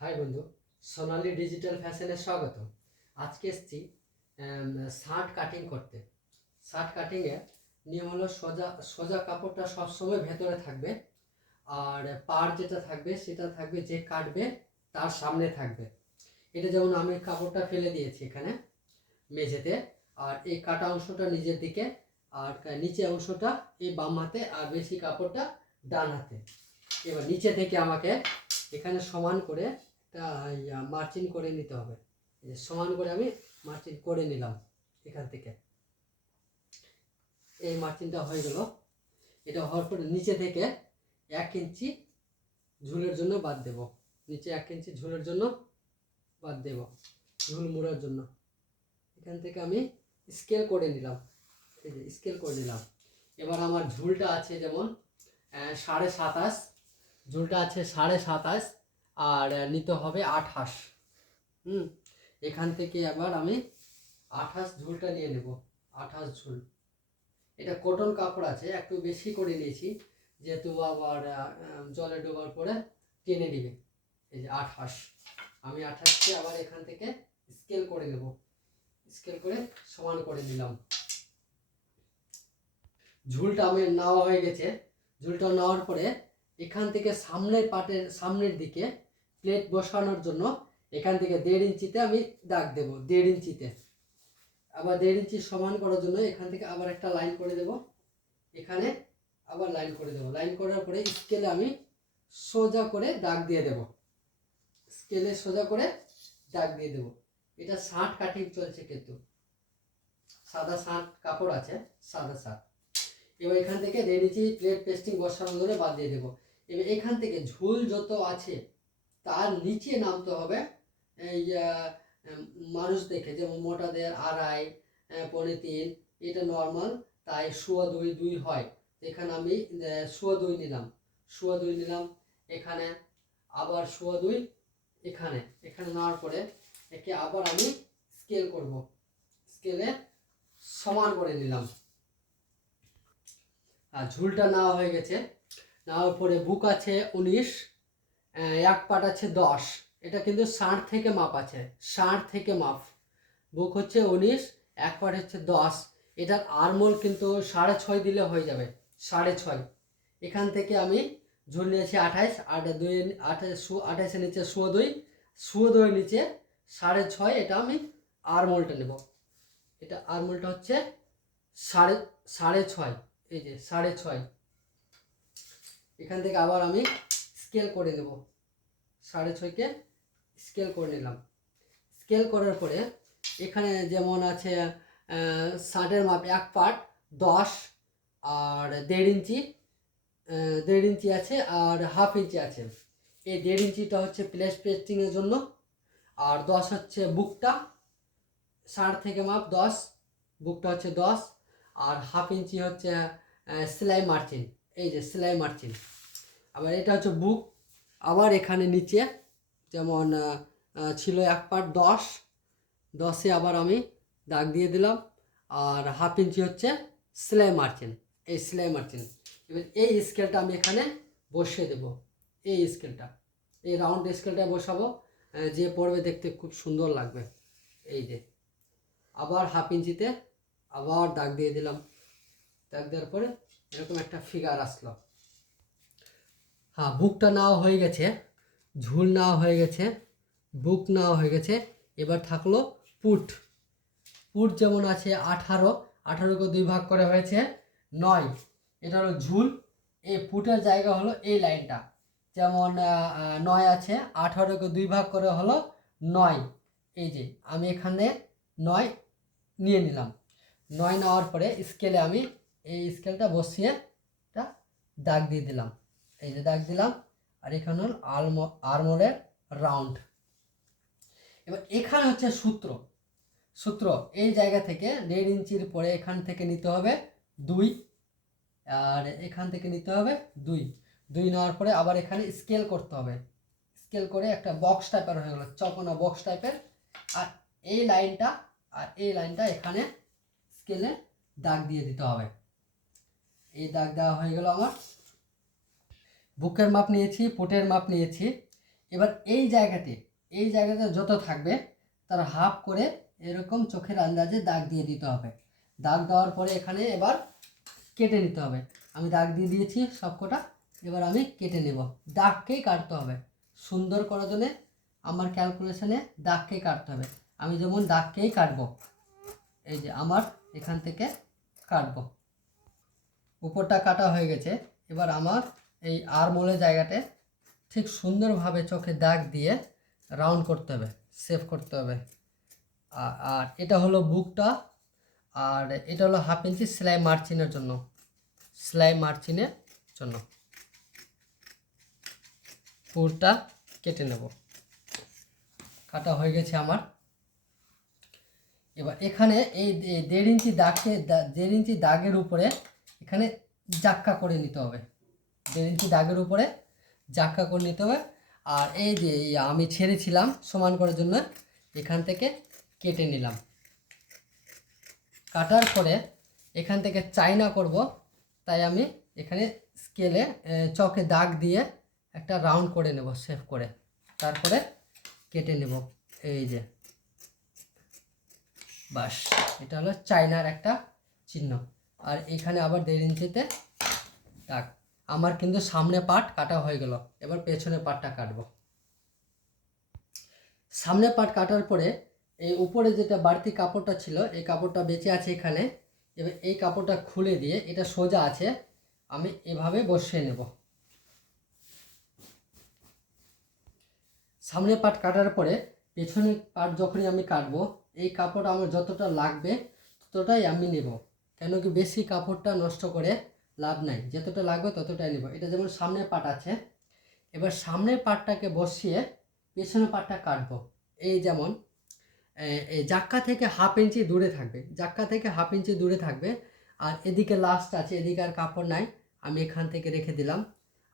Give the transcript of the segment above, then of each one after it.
High বন্ধু, সোনালী digital ফ্যাশনে স্বাগত। আজকে এসেছি শার্ট কাটিং করতে। শার্ট কাটিংয়ে নিয়ম হলো সোজা সোজা কাপড়টা সবসময় ভেতরে থাকবে, আর পার যেটা থাকবে সেটা থাকবে যে কাটবে তার সামনে থাকবে। এটা যেমন আমি কাপড়টা ফেলে দিয়েছি এখানে মেঝেতে, আর এই কাটা অংশটা নিজের দিকে, আর নিচে অংশটা এই বাম হাতে, আর বেশি কাপড়টা ডান হাতে। এবার নিচে থেকে আমাকে এখানে সমান করে একটা মার্জিন করে নিতে হবে। সমান করে আমি মার্জিন করে নিলাম এখান থেকে। এই মার্জিনটা হয়ে গেল। এটা হওয়ার পরে নিচে থেকে 1 ইঞ্চি ঝুলের জন্য বাদ দেব। নিচে 1 ইঞ্চি ঝুলের জন্য বাদ দেব, ঝুল মোড়ার জন্য। এখান থেকে আমি স্কেল করে নিলাম, এই যে স্কেল করে নিলাম। এবার আমার ঝুলটা আছে যেমন 27.5, ঝুলটা আছে 27.5, আর নিতে হবে 28। এখান থেকে আবার আমি 28 ঝুলটা নিয়ে নেব। 28 ঝুল, এটা কটন কাপড় আছে, একটু বেশি করে নিয়েছি যেহেতু আবার জলে ডোবার পরে টেনে দিবে। এই যে 28, আমি 28কে আবার এখান থেকে স্কেল করে নেব। স্কেল করে সমান করে নিলাম। ঝুলটা আমি নেওয়া হয়ে গেছে। ঝুলটা নেওয়ার পরে এখান থেকে সামনের পাটের সামনের দিকে প্লেট বসানোর জন্য এখান থেকে 1.5 ইঞ্চিতে আমি দাগ দেব। 1.5 ইঞ্চিতে আবার 1.5 ইঞ্চি সমান করার জন্য এখান থেকে আবার একটা লাইন করে দেব। এখানে আবার লাইন করে দেব। লাইন করার পরে স্কেলে আমি সোজা করে দাগ দিয়ে দেব। স্কেলে সোজা করে দাগ দিয়ে দেব। এটা শার্ট কাটিং চলছে, কিন্তু সাদা শার্ট কাপড় আছে, সাদা শার্ট। এবার এখান থেকে 1.5 ইঞ্চি প্লেট পেস্টিং বসানোর জন্য বাদ দিয়ে দেবো। এবার এখান থেকে ঝুল যত আছে তার নিচে নামতে হবে। এই মানুষ দেখে, যেমন মোটাদের 2.5, 3.25, এটা নর্মাল, তাই 2.25 হয়। এখানে আমি 2.25 নিলাম, 2.25 নিলাম। এখানে আবার 2.25, এখানে নেওয়ার পরে একে আবার আমি স্কেল করব। স্কেলে সমান করে নিলাম। আর ঝুলটা নেওয়া হয়ে গেছে। নেওয়ার পরে বুক আছে 19, এক পাট আছে 10। এটা কিন্তু 60 থেকে মাপ আছে, 60 থেকে মাপ। বুক হচ্ছে 19, এক পাট হচ্ছে 10। এটার আরমোল কিন্তু 6.5 দিলে হয়ে যাবে, 6.5। এখান থেকে আমি ঝুল নিয়েছি 28, আর 2 28-এর নিচে 2.25 নিচে 6.5। এটা আমি আরমোলটা নেব। এটা আরমোলটা হচ্ছে 6.5, এই যে 6.5। এখান থেকে আবার আমি স্কেল করে নেব। 6.5কে স্কেল করে নিলাম। স্কেল করার পরে এখানে যেমন আছে শার্টের মাপ এক পাট 10, আর 1.5 ইঞ্চি, 1.5 ইঞ্চি আছে, আর 1/2 ইঞ্চি আছে। এই 1.5 ইঞ্চিটা হচ্ছে প্লেট পেস্টিংয়ের জন্য, আর 10 হচ্ছে বুকটা। 60 থেকে মাপ 10, বুকটা হচ্ছে 10, আর 1/2 ইঞ্চি হচ্ছে সেলাই মার্জিন। এই যে সেলাই মার্জিন। আবার এটা হচ্ছে বুক। আবার এখানে নিচে যেমন ছিল এক পাট 10, 10-এ আবার আমি দাগ দিয়ে দিলাম, আর 1/2 ইঞ্চি হচ্ছে সেলাই মার্জিন, এই সেলাই মার্জিন। এবার এই স্কেলটা আমি এখানে বসিয়ে দেব। এই স্কেলটা, এই রাউন্ড স্কেলটা বসাবো, যে পড়বে দেখতে খুব সুন্দর লাগবে। এই যে আবার 1/2 ইঞ্চিতে আবার দাগ দিয়ে দিলাম। দাগ দেওয়ার পরে এরকম একটা ফিগার আসলো। হ্যাঁ, বুকটা নেওয়া হয়ে গেছে, ঝুল নেওয়া হয়ে গেছে, বুক নেওয়া হয়ে গেছে। এবার থাকলো পুট। পুট যেমন আছে 18, 18কে 2 ভাগ করা হয়েছে 9। এটা হলো ঝুল। এই পুটের জায়গা হলো এই লাইনটা, যেমন 9 আছে, 18কে 2 ভাগ করে হলো 9। এই যে আমি এখানে 9 নিয়ে নিলাম। 9 নেওয়ার পরে স্কেলে আমি এই স্কেলটা বসিয়ে একটা দাগ দিয়ে দিলাম। এই যে দাগ দিলাম, আর এখানে হল আরমোলের রাউন্ড। এবার এখানে হচ্ছে সূত্র এই জায়গা থেকে 1.5 ইঞ্চির পরে এখান থেকে নিতে হবে 2, আর এখান থেকে নিতে হবে 2 নেওয়ার পরে আবার এখানে স্কেল করতে হবে। স্কেল করে একটা বক্স টাইপের হয়ে গেল, চকোনা বক্স টাইপের। আর এই লাইনটা আর এই লাইনটা এখানে স্কেলে দাগ দিয়ে দিতে হবে। এই দাগ দেওয়া হয়ে গেল আমার। বুকের মাপ নিয়েছি, পুটের মাপ নিয়েছি। এবার এই জায়গাতে যত থাকবে তার হাফ করে এরকম চোখের আন্দাজে দাগ দিয়ে দিতে হবে। দাগ দেওয়ার পরে এখানে এবার কেটে নিতে হবে। আমি দাগ দিয়ে দিয়েছি সবকটা, এবার আমি কেটে নেব। দাগকেই কাটতে হবে সুন্দর করার জন্যে, আমার ক্যালকুলেশনে দাগকেই কাটতে হবে। আমি যেমন দাগকেই কাটবো, এই যে আমার এখান থেকে কাটবো। উপরটা কাটা হয়ে গেছে। এবার আমার এই আরমোলের জায়গাতে ঠিক সুন্দরভাবে চোখে দাগ দিয়ে রাউন্ড করতে হবে, সেভ করতে হবে। আর এটা হলো বুকটা, আর এটা হলো 1/2 ইঞ্চি সেলাই মার্জিনের জন্য পুরোটা কেটে নেব। কাটা হয়ে গেছে আমার। এবার এখানে এই 1.5 ইঞ্চি দাগকে 1.5 ইঞ্চি দাগের উপরে এখানে জাক্কা করে নিতে হবে। 1.5 ইঞ্চি দাগের উপরে জাক্কা করে নিতে হবে। আর এই যে আমি ছেড়েছিলাম সমান করার জন্য, এখান থেকে কেটে নিলাম। কাটার পরে এখান থেকে চাইনা করব, তাই আমি এখানে স্কেলে চকে দাগ দিয়ে একটা রাউন্ড করে নেব, শেপ করে, তারপরে কেটে নেব। এই যে বাস, এটা হলো চাইনার একটা চিহ্ন। আর এখানে আবার 1.5 ইঞ্চিতে দাগ। আমার কিন্তু সামনে পার্ট কাটা হয়ে গেল। এবার পেছনে পার্টটা কাটবো। সামনে পার্ট কাটার পরে এই উপরে যেটা বাড়তি কাপড়টা ছিল, এই কাপড়টা বেঁচে আছে এখানে। এবার এই কাপড়টা খুলে দিয়ে, এটা সোজা আছে, আমি এভাবে বসিয়ে নেব। সামনে পার্ট কাটার পরে পেছনে পার্ট যখনই আমি কাটবো, এই কাপড় আমার যতটা লাগবে ততটাই আমি নেব। কেন কি বেশি কাপড়টা নষ্ট করে লাভ নাই, যতটা লাগবে ততটাই নেব। এটা যেমন সামনের পার্ট আছে, এবার সামনের পার্টটাকে বসিয়ে পেছনের পার্টটা কাটবো। এই যেমন এই জাক্কা থেকে 1/2 ইঞ্চি দূরে থাকবে, জাক্কা থেকে 1/2 ইঞ্চি দূরে থাকবে। আর এদিকে লাস্ট আছে, এদিকে আর কাপড় নাই, আমি এখান থেকে রেখে দিলাম।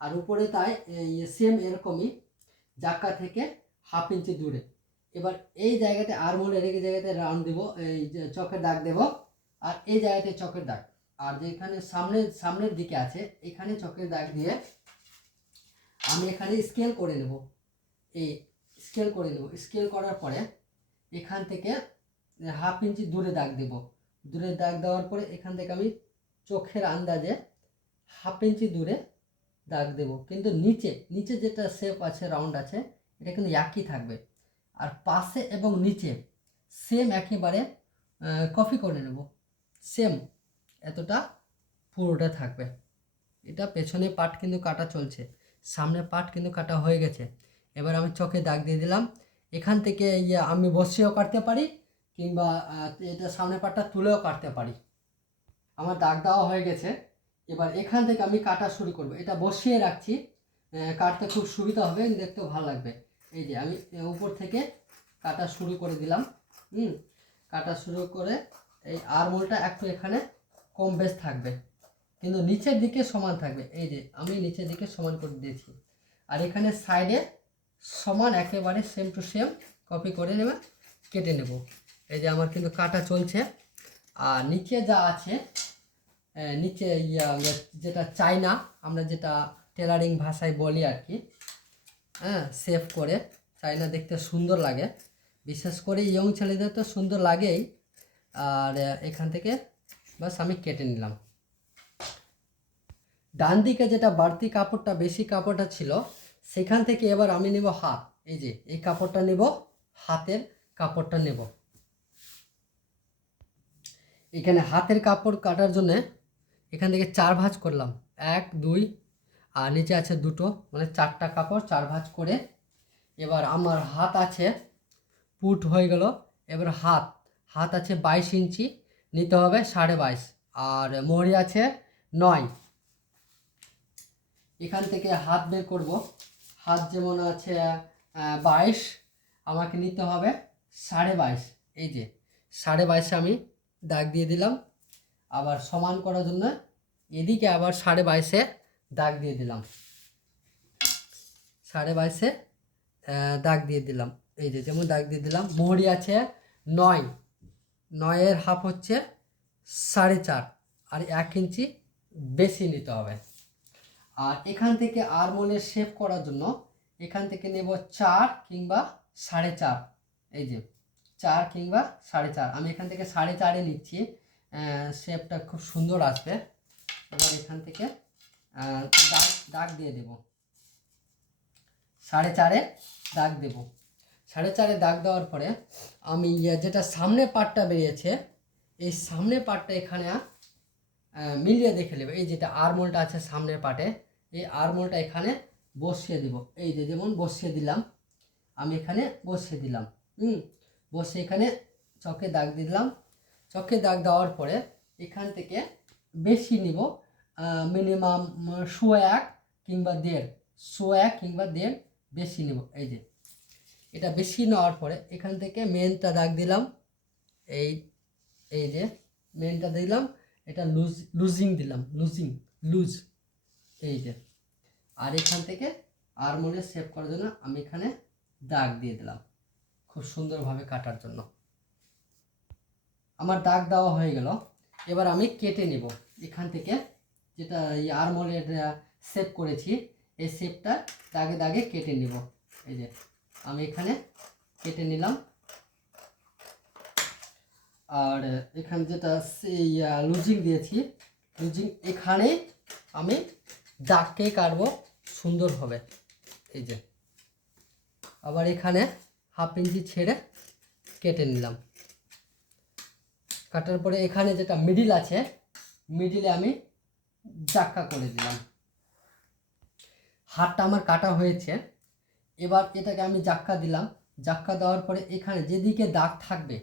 আর উপরে তাই সেম এরকমই জাক্কা থেকে 1/2 ইঞ্চি দূরে। এবার এই জায়গাতে আরমোলের এই জায়গাতে রাউন্ড দেবো, এই চকের দাগ দেব। আর এই জায়গাতে চকের দাগ, আর যেখানে সামনের দিকে আছে এখানে চকের দাগ দিয়ে আমি এখানে স্কেল করে নেব। এই স্কেল করে নেব। স্কেল করার পরে এখান থেকে 1/2 ইঞ্চি দূরে দাগ দেব। দূরে দাগ দেওয়ার পরে এখান থেকে আমি চোখের আন্দাজে 1/2 ইঞ্চি দূরে দাগ দেব। কিন্তু নিচে যেটা শেপ আছে, রাউন্ড আছে, এটা কিন্তু একই থাকবে। আর পাশে এবং নিচে সেম একেবারে কপি করে নেব, সেম এতটা পুরোটা থাকবে। এটা পেছনে পার্ট কিন্তু কাটা চলছে, সামনে পার্ট কিন্তু কাটা হয়ে গেছে। এবার আমি চোখে দাগ দিয়ে দিলাম। এখান থেকে আমি বসিয়েও কাটতে পারি, কিংবা এটা সামনে পার্টটা তুলেও কাটতে পারি। আমার দাগ দেওয়া হয়ে গেছে। এবার এখান থেকে আমি কাটা শুরু করব। এটা বসিয়ে রাখছি, কাটতে খুব সুবিধা হবে, দেখতেও ভালো লাগবে। এই যে আমি উপর থেকে কাটা শুরু করে দিলাম। কাটা শুরু করে এই আরমোলটা একটু এখানে কম বেশ থাকবে, কিন্তু নিচের দিকে সমান থাকবে। এই যে আমি নিচের দিকে সমান করে দিয়েছি। আর এখানে সাইডে সমান একেবারে সেম টু সেম কপি করে নেবে, কেটে নেব। এই যে আমার কিন্তু কাটা চলছে। আর নিচে যা আছে, নিচে যেটা চাইনা, আমরা যেটা টেলারিং ভাষায় বলি আর কি, সেভ করে, চাইনা দেখতে সুন্দর লাগে, বিশেষ করে ইয়ং ছেলেদের তো সুন্দর লাগেই। আর এখান থেকে বাস আমি কেটে নিলাম। ডান দিকে যেটা বাড়তি কাপড়টা, বেশি কাপড়টা ছিল, সেখান থেকে এবার আমি নেব হাত। এই যে এই কাপড়টা নেব, হাতের কাপড়টা নেব। এখানে হাতের কাপড় কাটার জন্য এখান থেকে 4 ভাঁজ করলাম, 1 2, আর নিচে আছে 2, মানে 4টা কাপড় 4 ভাঁজ করে। এবার আমার হাত আছে, পুট হয়ে গেল। এবার হাত আছে 22 ইঞ্চি, নিতে হবে 22.5, আর মোহরি আছে 9। এখান থেকে হাত বের করব। হাত যেমন আছে 22, আমাকে নিতে হবে 22.5। এই যে 22.5 আমি দাগ দিয়ে দিলাম। আবার সমান করার জন্য এদিকে আবার 22.5-এ দাগ দিয়ে দিলাম। 22.5-এ দাগ দিয়ে দিলাম। এই যে যেমন দাগ দিয়ে দিলাম। মোহরি আছে 9, 9-এর হাফ হচ্ছে 4.5, আর 1 ইঞ্চি বেশি নিতে হবে। আর এখান থেকে আরমোলের শেপ করার জন্য এখান থেকে নেব 4 কিংবা 4.5, এই যে 4 কিংবা 4.5, আমি এখান থেকে 4.5 নিচ্ছি, শেপটা খুব সুন্দর আসবে। এবার এখান থেকে দাগ দিয়ে দেব, 4.5 দাগ দেব। 4.5 দাগ দেওয়ার পরে আমি যেটা সামনে পাটটা বেরিয়েছে, এই সামনে পাটটা এখানে মিলিয়ে দেখে নেব। এই যেটা আরমোলটা আছে সামনের পাটে, এই আরমোলটা এখানে বসিয়ে দিব। এই যে যেমন বসিয়ে দিলাম, আমি এখানে বসিয়ে দিলাম, বসে এখানে চকে দাগ দিলাম। চকে দাগ দেওয়ার পরে এখান থেকে বেশি নিব, মিনিমাম 1.5 কিংবা 1.5 বেশি নিব। এই যে এটা বেশি নেওয়ার পরে এখান থেকে মেনটা দাগ দিলাম, এই যে মেনটা দিলাম, এটা লুজিং দিলাম, লুজ, এই যে। আর এখান থেকে আরমোলে শেপ করার জন্য আমি এখানে দাগ দিয়ে দিলাম খুব সুন্দরভাবে কাটার জন্য। আমার দাগ দেওয়া হয়ে গেল। এবার আমি কেটে নেব এখান থেকে, যেটা এই আরমোলের শেপ করেছি, এই শেপটা দাগে দাগে কেটে নেব। এই যে আমি এখানে কেটে নিলাম। আর এখানে যেটা লুজিং দিয়েছি, লুজিং এখানে আমি দাগকে কাটবো সুন্দর হবে। এই যে আবার এখানে 1/2 ইঞ্চি ছেড়ে কেটে নিলাম। কাটার পরে এখানে যেটা মিডিল আছে, মিডিলে আমি জাক্কা করে দিলাম। হাতটা আমার কাটা হয়েছে, এবার এটাকে আমি জাক্কা দিলাম। জাক্কা দেওয়ার পরে এখানে যেদিকে দাগ থাকবে,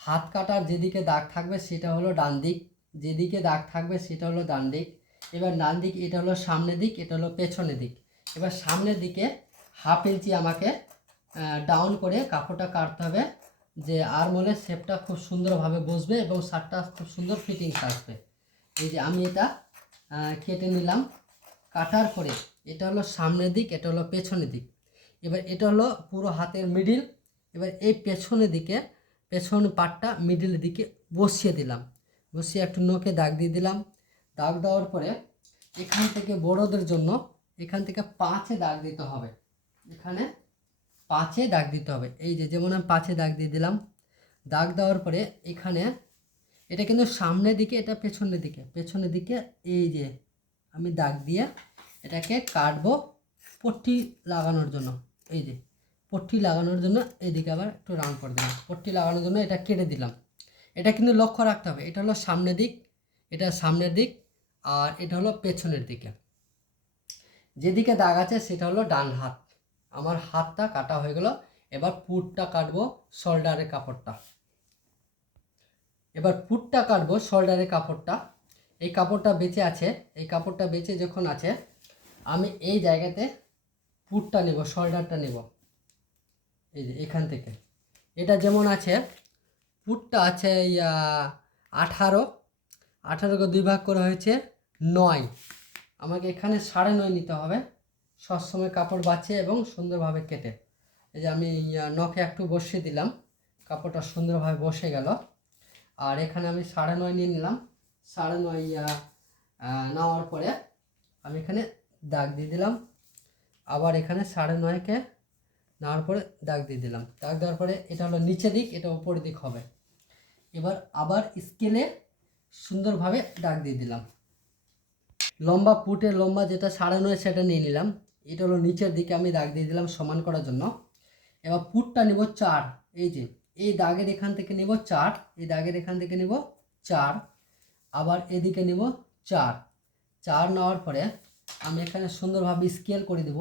হাত কাটার যেদিকে দাগ থাকবে সেটা হলো ডান দিক, যেদিকে দাগ থাকবে সেটা হলো ডান দিক। এবার ডান দিক, এটা হলো সামনের দিক, এটা হলো পেছনের দিক। এবার সামনের দিকে 1/2 ইঞ্চি আমাকে ডাউন করে কাপড়টা কাটতে হবে, যে আরমোলের শেপটা খুব সুন্দরভাবে বসবে এবং শার্টটা খুব সুন্দর ফিটিংস আসবে। এই যে আমি এটা কেটে নিলাম। কাটার পরে এটা হলো সামনের দিক, এটা হলো পেছনের দিক। এবার এটা হলো পুরো হাতের মিডিল। এবার এই পেছনের দিকে, পেছন পাটটা মিডিলের দিকে বসিয়ে দিলাম, বসিয়ে একটু নোকে দাগ দিয়ে দিলাম। দাগ দেওয়ার পরে এখান থেকে বড়দের জন্য এখান থেকে 5-এ দাগ দিতে হবে, এখানে 5-এ দাগ দিতে হবে। এই যে যেমন আমি 5-এ দাগ দিয়ে দিলাম। দাগ দেওয়ার পরে এখানে এটা কিন্তু সামনের দিকে, এটা পেছনের দিকে এই যে আমি দাগ দিয়ে এটাকে কাটবো পট্টি লাগানোর জন্য। এই যে পট্টি লাগানোর জন্য এইদিকে আবার একটু রাউন্ড করে দিলাম, পট্টি লাগানোর জন্য এটা কেটে দিলাম। এটা কিন্তু লক্ষ্য রাখতে হবে, এটা হলো সামনের দিক, এটা সামনের দিক, আর এটা হলো পেছনের দিকে। যেদিকে দাগ আছে সেটা হলো ডান হাত। আমার হাতটা কাটা হয়ে গেল। এবার পুটটা কাটবো শোল্ডারের কাপড়টা। এবার পুটটা কাটবো শোল্ডারের কাপড়টা। এই কাপড়টা বেঁচে আছে, এই কাপড়টা বেঁচে যখন আছে, আমি এই জায়গাতে পুটটা নেব, শোল্ডারটা নেব। এই যে এখান থেকে এটা যেমন আছে, পুটটা আছে 18কে 2 ভাগ করা হয়েছে 9। আমাকে এখানে 9.5 নিতে হবে সবসময় কাপড় বাঁচিয়ে এবং সুন্দরভাবে কেটে। এই যে আমি নখে একটু বসিয়ে দিলাম, কাপড়টা সুন্দরভাবে বসে গেল। আর এখানে আমি 9.5 নিয়ে নিলাম। 9.5 নেওয়ার পরে আমি এখানে দাগ দিয়ে দিলাম। আবার এখানে 9.5কে নেওয়ার পরে দাগ দিয়ে দিলাম। দাগ দেওয়ার পরে এটা হলো নিচের দিক, এটা উপরের দিক হবে। এবার আবার স্কেলে সুন্দরভাবে দাগ দিয়ে দিলাম। লম্বা পুটের লম্বা যেটা 9.5 সেটা নিয়ে নিলাম। এটা হলো নিচের দিকে আমি দাগ দিয়ে দিলাম সমান করার জন্য। এবার পুটটা নেব 4। এই যে এই দাগের এখান থেকে নেব 4, এই দাগের এখান থেকে নেব 4, আবার এদিকে নেব 4 নেওয়ার পরে আমি এখানে সুন্দরভাবে স্কেল করে দেব।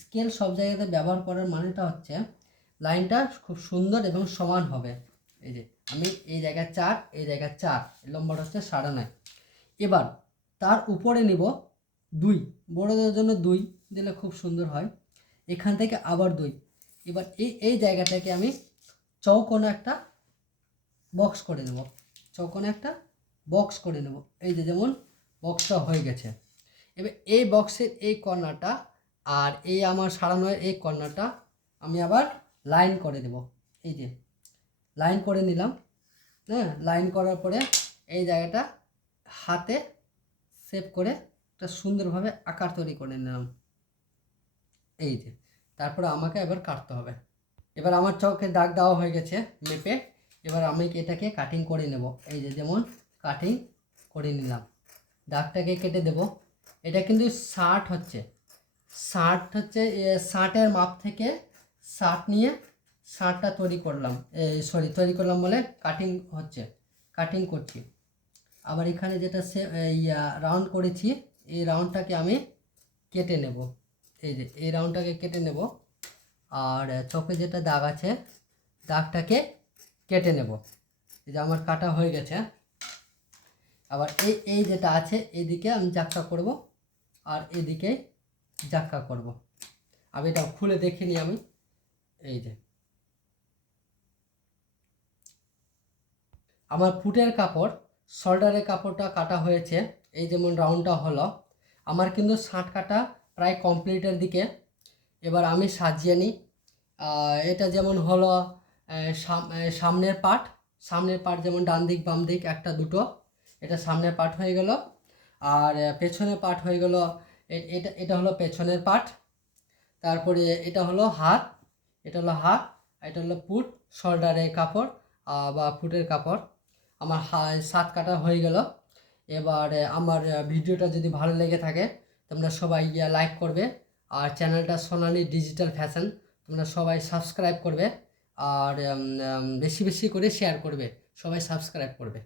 স্কেল সব জায়গাতে ব্যবহার করার মানেটা হচ্ছে লাইনটা খুব সুন্দর এবং সমান হবে। এই যে আমি এই জায়গায় 4, এই জায়গায় 4, লম্বাটা হচ্ছে 9.5। এবার তার উপরে নিব 2, বড়দের জন্য 2 দিলে খুব সুন্দর হয়। এখান থেকে আবার 2। এবার এই জায়গাটাকে আমি চৌকোনো একটা বক্স করে নেব, চৌকোনো একটা বক্স করে নেব। এই যে যেমন বক্সটা হয়ে গেছে। এবার এই বক্সের এই কর্নারটা আর এই আমার 9.5 এই কর্নারটা আমি আবার লাইন করে দেব। এই যে লাইন করে নিলাম। হ্যাঁ, লাইন করার পরে এই জায়গাটা হাতে শেপ করে একটা সুন্দরভাবে আকার তৈরি করে নিলাম। এই যে তারপরে আমাকে এবার কাটতে হবে। এবার আমার চোখে দাগ দেওয়া হয়ে গেছে মেপে। এবার আমি এটাকে কাটিং করে নেব। এই যে যেমন কাটিং করে নিলাম, দাগটাকে কেটে দেব। এটা কিন্তু 60 হচ্ছে, 60-এর মাপ থেকে 60 নিয়ে 60টা তৈরি করলাম, তৈরি করলাম বলে কাটিং করছি। আবার এখানে যেটা রাউন্ড করেছি এই রাউন্ডটাকে আমি কেটে নেব। এই যে এই রাউন্ডটাকে কেটে নেব, আর চোখে যেটা দাগ আছে দাগটাকে কেটে নেব। এই যে আমার কাটা হয়ে গেছে। আবার এই যেটা আছে এদিকে আমি জাক্কা করব, আর এদিকে জাক্কা করব। আমি এটা খুলে দেখে নিই আমি। এই যে আমার ফুটের কাপড়, শোল্ডারের কাপড়টা কাটা হয়েছে। এই যেমন রাউন্ডটা হলো, আমার কিন্তু 60 কাটা প্রায় কমপ্লিটের দিকে। এবার আমি সাজিয়ে নিই। এটা যেমন হলো সামনের পার্ট যেমন ডান দিক বাম দিক একটা দুটো, এটা সামনের পার্ট হয়ে গেল। আর পেছনের পার্ট হয়ে গেল, এটা হলো পেছনের পার্ট। তারপরে এটা হলো হাত, এটা হলো ফুট, শোল্ডারের কাপড় বা ফুটের কাপড়। আমার 7 কাটা হয়ে গেল। এবার আমার ভিডিওটা যদি ভালো লেগে থাকে তোমরা সবাই লাইক করবে, আর চ্যানেলটা সোনালী ডিজিটাল ফ্যাশন তোমরা সবাই সাবস্ক্রাইব করবে, আর বেশি বেশি করে শেয়ার করবে, সবাই সাবস্ক্রাইব করবে।